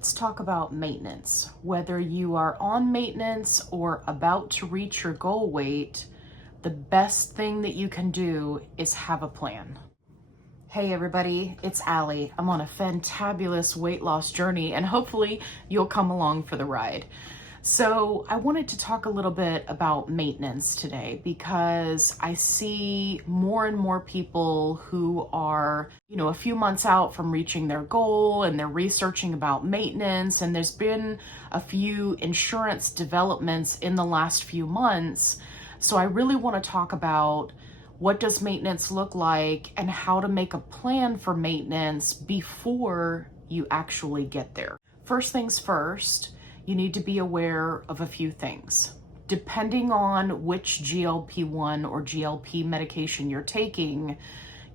Let's talk about maintenance. Whether you are on maintenance or about to reach your goal weight, the best thing that you can do is have a plan. Hey everybody, it's Allie. I'm on a fantabulous weight loss journey and hopefully you'll come along for the ride. So I wanted to talk a little bit about maintenance today because I see more and more people who are, a few months out from reaching their goal and they're researching about maintenance, and there's been a few insurance developments in the last few months. So I really want to talk about what does maintenance look like and how to make a plan for maintenance before you actually get there. First things first, you need to be aware of a few things. Depending on which GLP1 or GLP medication you're taking,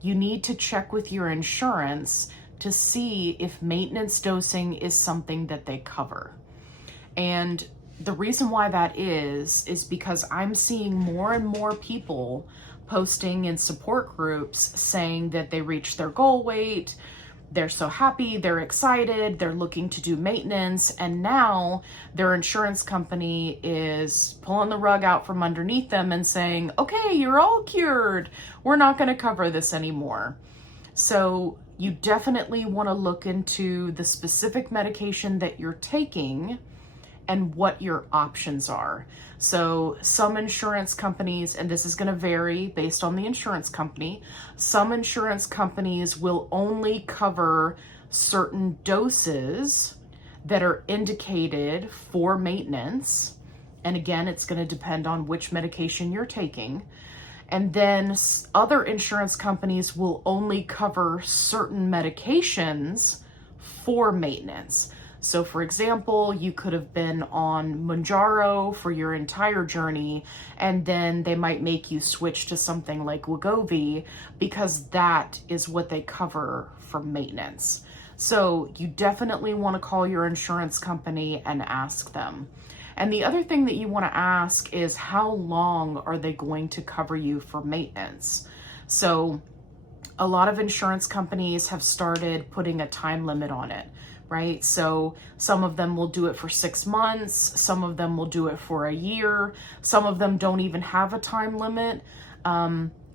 you need to check with your insurance to see if maintenance dosing is something that they cover. And the reason why that is because I'm seeing more and more people posting in support groups saying that they reached their goal weight, they're so happy, they're excited, they're looking to do maintenance, and now their insurance company is pulling the rug out from underneath them and saying, okay, you're all cured, we're not going to cover this anymore. So you definitely want to look into the specific medication that you're taking and what your options are. So some insurance companies, and this is going to vary based on the insurance company, some insurance companies will only cover certain doses that are indicated for maintenance. And again, it's going to depend on which medication you're taking. And then other insurance companies will only cover certain medications for maintenance. So for example, you could have been on Mounjaro for your entire journey, and then they might make you switch to something like Wegovy because that is what they cover for maintenance. So you definitely want to call your insurance company and ask them. And the other thing that you want to ask is how long are they going to cover you for maintenance? So a lot of insurance companies have started putting a time limit on it, right? So some of them will do it for 6 months, some of them will do it for a year, some of them don't even have a time limit.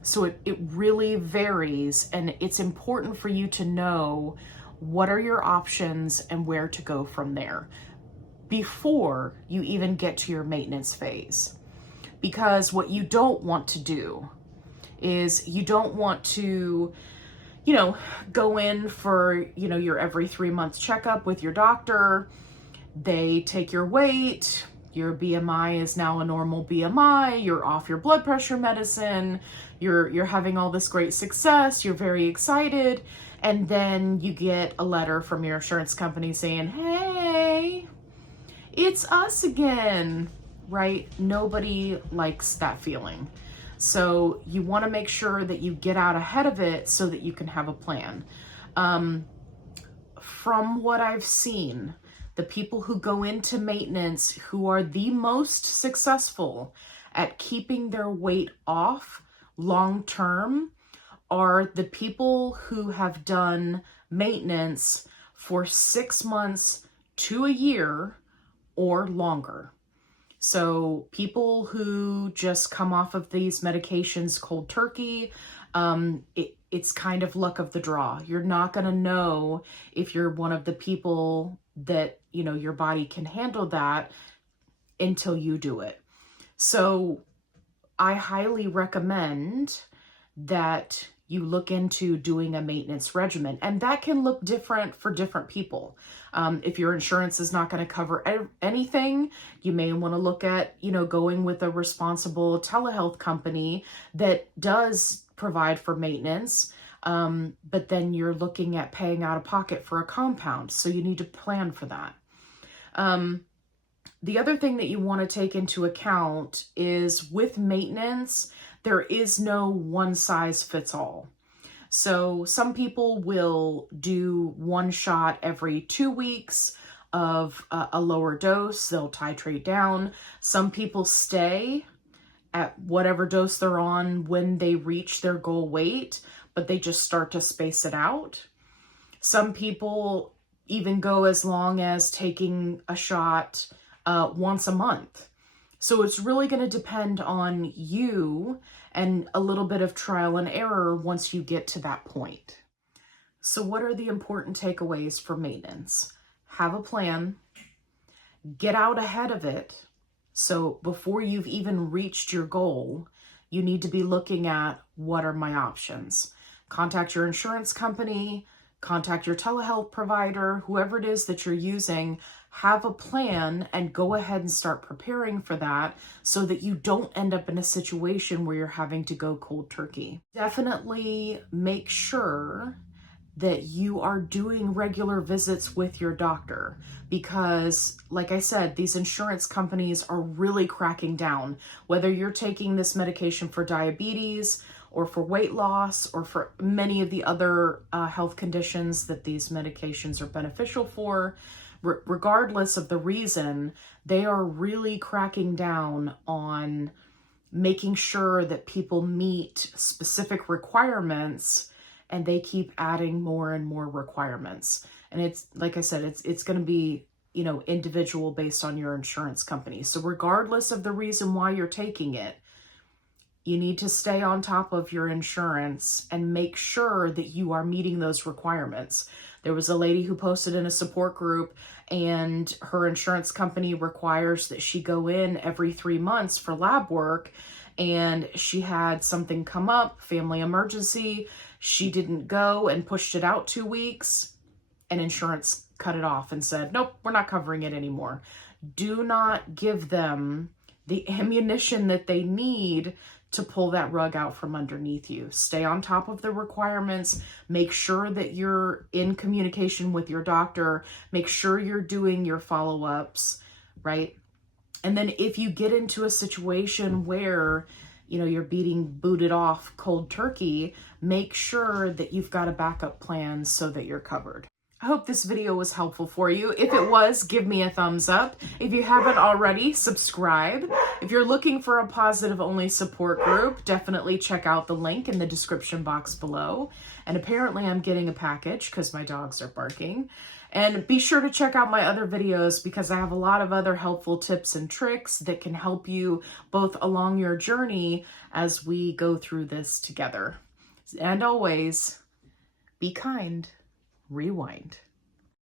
So it really varies, and it's important for you to know what are your options and where to go from there before you even get to your maintenance phase. Because what you don't want to do is you don't want to go in for, your every 3 month checkup with your doctor. They take your weight, your BMI is now a normal BMI, you're off your blood pressure medicine, you're having all this great success, you're very excited, and then you get a letter from your insurance company saying, hey, it's us again, right? Nobody likes that feeling. So you want to make sure that you get out ahead of it so that you can have a plan. From what I've seen, the people who go into maintenance who are the most successful at keeping their weight off long term are the people who have done maintenance for 6 months to a year or longer. So people who just come off of these medications cold turkey, it's kind of luck of the draw. You're not going to know if you're one of the people that, your body can handle that until you do it. So I highly recommend that you look into doing a maintenance regimen, and that can look different for different people. If your insurance is not going to cover anything, you may want to look at, going with a responsible telehealth company that does provide for maintenance. But then you're looking at paying out of pocket for a compound. So you need to plan for that. The other thing that you want to take into account is with maintenance, there is no one size fits all. So some people will do one shot every 2 weeks of a lower dose. They'll titrate down. Some people stay at whatever dose they're on when they reach their goal weight, but they just start to space it out. Some people even go as long as taking a shot once a month. So it's really going to depend on you and a little bit of trial and error once you get to that point. So what are the important takeaways for maintenance? Have a plan. Get out ahead of it. So before you've even reached your goal, you need to be looking at, what are my options? Contact your insurance company, contact your telehealth provider, whoever it is that you're using. Have a plan and go ahead and start preparing for that so that you don't end up in a situation where you're having to go cold turkey. Definitely make sure that you are doing regular visits with your doctor, because like I said, these insurance companies are really cracking down. Whether you're taking this medication for diabetes or for weight loss or for many of the other health conditions that these medications are beneficial for, regardless of the reason, they are really cracking down on making sure that people meet specific requirements, and they keep adding more and more requirements. And it's, like I said, it's going to be, you know, individual based on your insurance company. So regardless of the reason why you're taking it, you need to stay on top of your insurance and make sure that you are meeting those requirements. There was a lady who posted in a support group, and her insurance company requires that she go in every 3 months for lab work, and she had something come up, family emergency. She didn't go and pushed it out 2 weeks, and insurance cut it off and said, nope, we're not covering it anymore. Do not give them the ammunition that they need to pull that rug out from underneath you. Stay on top of the requirements. Make sure that you're in communication with your doctor. Make sure you're doing your follow-ups, right? And then if you get into a situation where, you know, you're being booted off cold turkey, make sure that you've got a backup plan so that you're covered. I hope this video was helpful for you. If it was, give me a thumbs up. If you haven't already, subscribe. If you're looking for a positive-only support group, definitely check out the link in the description box below. And apparently I'm getting a package because my dogs are barking. And be sure to check out my other videos, because I have a lot of other helpful tips and tricks that can help you both along your journey as we go through this together. And always, be kind. Rewind.